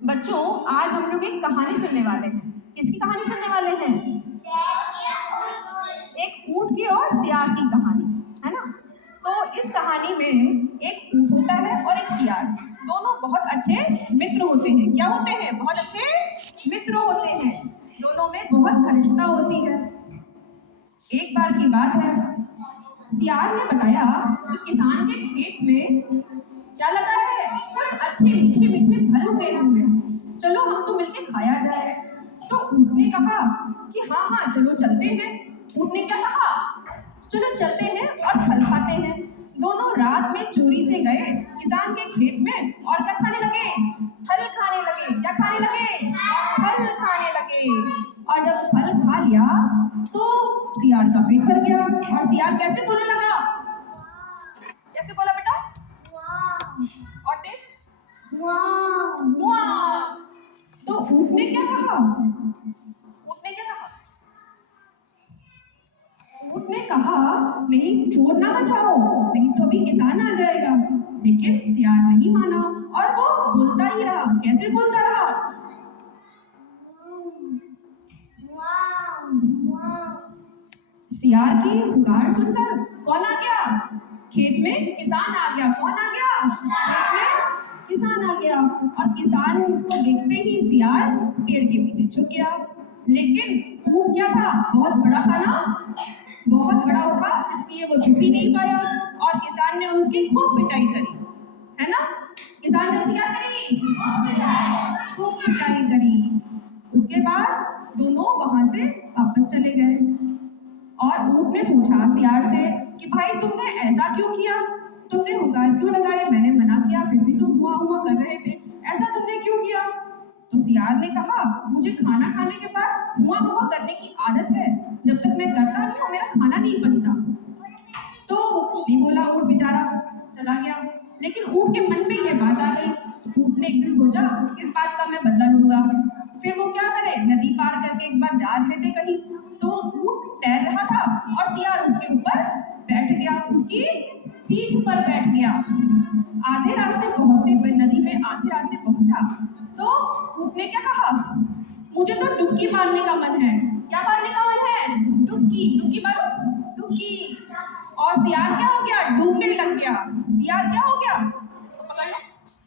बच्चों, आज हम लोग एक कहानी सुनने वाले हैं। किसकी कहानी सुनने वाले हैं? एक ऊंट की और सियार की कहानी, है ना। तो इस कहानी में एक ऊंट होता है और एक सियार, दोनों बहुत अच्छे मित्र होते हैं। क्या होते हैं? बहुत अच्छे मित्र होते हैं। दोनों में बहुत घनिष्ठता होती है। एक बार की बात है, सियार ने बताया कि किसान के खेत में क्या लगा है, कुछ अच्छे मीठे मीठे फल उगे हुए हैं, चलो हम तो मिलके खाया जाए। तो ऊंट ने कहा कि हाँ हाँ चलो चलते हैं। ऊंट ने क्या कहा? चलो चलते हैं और फल खाते हैं। दोनों रात में चोरी से गए किसान के खेत में और क्या खाने लगे? फल खाने लगे। क्या खाने लगे? फल खाने लगे। और जब फल खा लिया तो सियार का पेट भर गया। और सियार कैसे बोलने लगा? कैसे बोला बेटा? और तेज? वाह। तो ऊंट ने क्या कहा? ऊंट ने क्या कहा? ऊंट ने कहा, नहीं चोर ना बचाओ, नहीं तो अभी किसान आ जाएगा। लेकिन सियार नहीं माना और वो बोलता ही रहा। कैसे बोलता रहा? सियार की पुकार सुनकर कौन आ गया? खेत में किसान आ गया। कौन आ गया? खेत में किसान आ गया। और किसान को देखते ही सियार पेड़ के पीछे छुप गया। लेकिन ऊंट क्या था? बहुत बड़ा था ना, बहुत बड़ा था, इसलिए वो छुप ही नहीं पाया। और किसान ने उसकी खूब पिटाई करी, है ना। किसान ने उसकी क्या करी? खूब पिटाई करी। उसके बाद दोनों वहां से वापस चले गए। और ऊंट ने पूछा सियार से कि भाई तुमने ऐसा क्यों किया? तुमने हुकार क्यों लगाए? मैंने मना किया फिर भी तुम हुआ हुआ कर रहे थे, ऐसा तुमने क्यों किया? तो सियार ने कहा, मुझे खाना खाने के बाद हुआ हुआ करने की आदत है, जब तक मैं करता नहीं हूँ मेरा खाना नहीं पचता। तो वो कुछ नहीं बोला, ऊंट बेचारा चला गया। लेकिन ऊंट के मन में ये बात आ गई। ऊंट ने एक दिन सोचा इस बात का मैं बदला लूंगा। फिर वो क्या करे, नदी पार करके एक बार जा रहे थे कहीं, तो ऊंट तैर रहा था और सियार उसके ऊपर बैठ गया, उसकी पीठ पर बैठ गया। आधे रास्ते पहुंचते हुए नदी में आधे रास्ते पहुंचा तो ऊंट ने क्या कहा? मुझे तो डुबकी मारने का मन है। क्या मारने का मन है? डुबकी। डुबकी मारो, डुबकी। और सियार क्या हो गया? डूबने लग गया। सियार क्या हो गया? इसको पकड़ लो,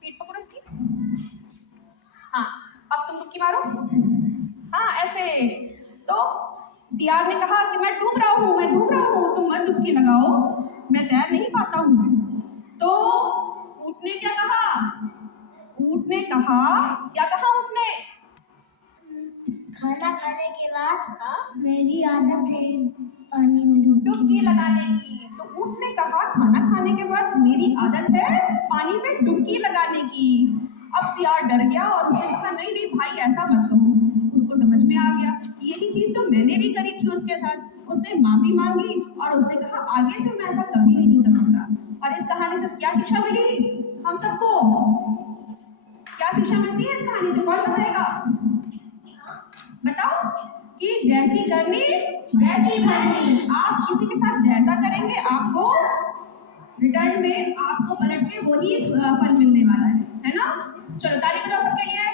पीठ पकड़ो इसकी। हाँ, अब तुम डुबकी मारो। हाँ, ऐसे। तो सियार ने कहा कि मैं डूब रहा हूँ, मैं डूब रहा हूँ, तुम मत डुबकी लगाओ, मैं तैर नहीं पाता हूँ। तो ऊंट ने क्या कहा? ऊंट ने कहा, क्या कहा ऊंट ने? खाना खाने के बाद हाँ? मेरी आदत है पानी में डुबकी लगाने की। तो ऊंट ने कहा खाना खाने के बाद मेरी आदत है पानी में डुबकी लगाने की। अब सियार डर गया और उसने कहा नहीं नहीं भाई ऐसा मत करो। उसको समझ में आ गया यही चीज तो मैंने भी करी थी उसके साथ। उसने माफी मांगी और उसने कहा आगे से मैं ऐसा कभी नहीं करूंगा। और इस कहानी से क्या शिक्षा मिली हम सबको? क्या शिक्षा मिलती है इस कहानी से? कौन बताएगा? बताओ। कि जैसी करनी वैसी भरनी। आप किसी के साथ जैसा करेंगे आपको रिटर्न में आपको पलट के वही फल मिलने वाला है ना। चलो ताली बजाओ सबके लिए।